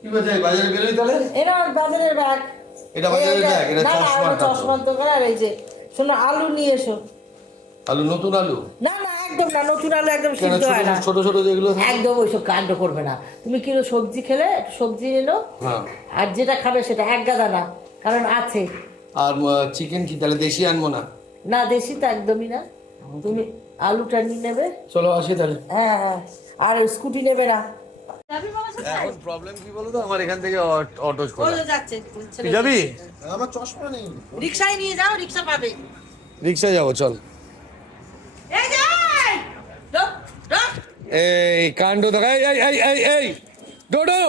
কি বলছিস বাজারে বেরোই তাহলে? এটা বাজারের ব্যাগ। এটা বাজারের ব্যাগ, এটা চশমার টাকা। চশমার দোকান। আর এই যে শোনো, আলু নিয়ে এসো। আলু নতুন আলু? না না, একদম না, নতুন আলু একদম কেন সিদ্ধ হয় না। ছোট ছোট যেগুলো থাকে? একদম ওইসব কাণ্ড করবে না। তুমি কিলো সবজি খেলে একটু সবজি এলো, হ্যাঁ। আর যেটা খাবে সেটা এক গাদা না, কারণ আছে। আর চিকেন কি তাহলে দেশি আনবো না? না, দেশি তো একদমই না। তুমি আলুটা নিয়ে নেবে। চলো আসি তাহলে। হ্যাঁ হ্যাঁ, আর স্কুটি নেবে না। এখন প্রবলেম কি বলো তো, আমার এখান থেকে অটো করে যাচ্ছে। তুই যাবি? আমার চশমা নেই। রিক্সায় নিয়ে যাও, রিক্সা পাবে। রিক্সায় যাবো চল। এই যে, রোক, রোক। এই কাণ্ড দেখা, এই এই এই এই এই ডোডো।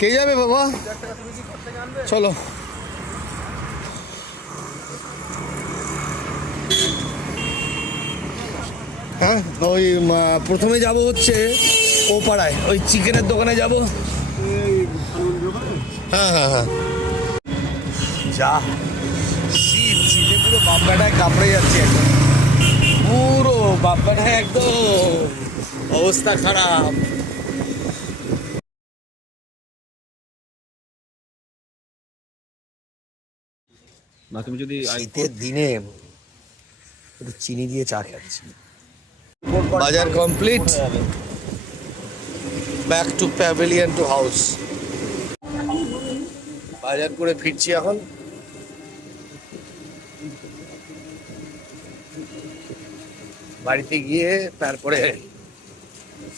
কে যাবে বাবা? চলো। হ্যাঁ, ওই প্রথমে যাব হচ্ছে ও পাড়ায়, ওই চিকেনের দোকানে যাব। হ্যাঁ হ্যাঁ হ্যাঁ, যা শীত, শীতে পুরো বাপ্পাটায় কাপড়ে যাচ্ছে একদম, পুরো বাপ্পাটায় একদম অবস্থা খারাপ। না তুমি যদি শীতের দিনে একটু চিনি দিয়ে চা খাচ্ছি। বাজার complete, back to pavilion to house. বাজার করে ফিরছি এখন। বাড়িতে গিয়ে তারপরে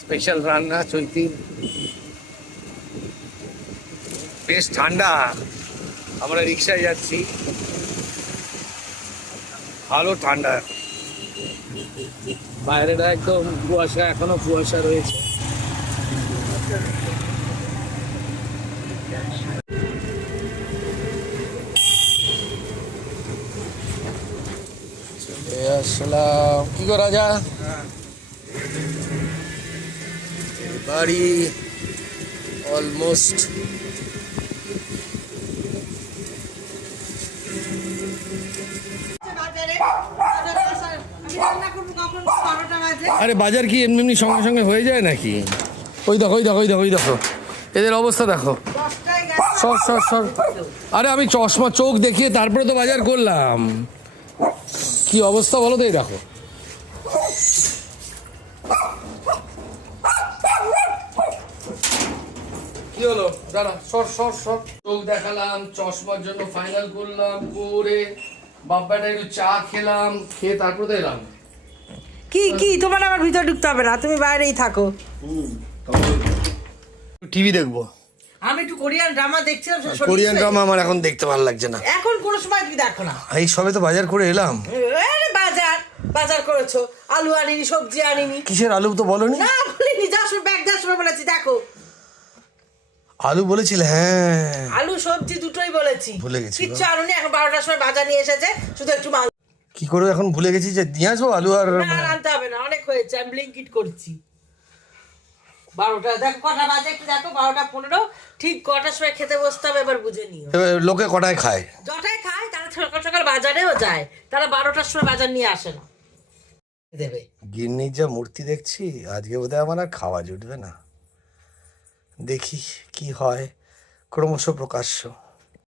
স্পেশাল রান্না চৈতির। বেশ ঠান্ডা, আমরা রিক্সায় যাচ্ছি, ভালো ঠান্ডা। বাইরেটা একদম কুয়াশা, এখনো কুয়াশা রয়েছে। চলে আসলাম। কি গো রাজা, বাড়ি অলমোস্ট। আরে বাজার কি এমনি এমনি সঙ্গে সঙ্গে হয়ে যায় নাকি? ওই দেখো ওই দেখো ওই দেখো ওই দেখো, এদের অবস্থা দেখো। সর সর সর। আরে আমি চশমা চোখ দেখিয়ে তারপরে তো বাজার করলাম, কি অবস্থা বলো তো। এই দেখো, কি হলো, দাঁড়া, সর সর সর। চোখ দেখালাম, চশমার জন্য ফাইনাল করলাম, করে বাপ্পাটা একটু চা খেলাম, খেয়ে তারপরে তো এলাম। কি কি তোমার আবার ভিতরে ঢুকতে হবে না, তুমি বাইরেই থাকো। টিভি দেখবো। আমি একটু কোরিয়ান ড্রামা দেখছিলাম। কোরিয়ান ড্রামা আমার এখন দেখতে ভালো লাগছে না। এখন কোন সময় তুমি দেখো না? এই সবে তো বাজার করে এলাম। আরে বাজার বাজার করেছো, আলু আনিনি, সবজি আনিনি। কিসের আলু তো বলনি? না বলিনি, যার সময় ব্যাগ যার সময় বলেছি দেখো। আলু বলেছিলে? হ্যাঁ, আলু সবজি দুটোই বলেছি। ভুলে গেছি। কিচ্ছু আনুনি, এখন 12টার সময় বাজার নিয়ে এসেছে, শুধু একটু মাল। কি করে এখন ভুলে গেছি যে নিয়ে আসবো আলু। আর না আর আনতে হবে না, অনেক হয়েছে, আমি ব্লিঙ্কিট করছি। 12টা দেখো কটা বাজে, একটু দেখো 12টা 15, ঠিক কটার সময় খেতে বসতে হবে এবার বুঝে নিও। এবার লোকে কটায় খায়? যটাই খায় তারা সকাল সকাল বাজারেও যায়, তারা 12টার সময় বাজার নিয়ে আসে না। দেবে গিন্নির যা মূর্তি দেখছি, আজকে বোধহয় আমার আর খাওয়া জুটবে না। দেখি কি হয়, ক্রমশ প্রকাশ্য।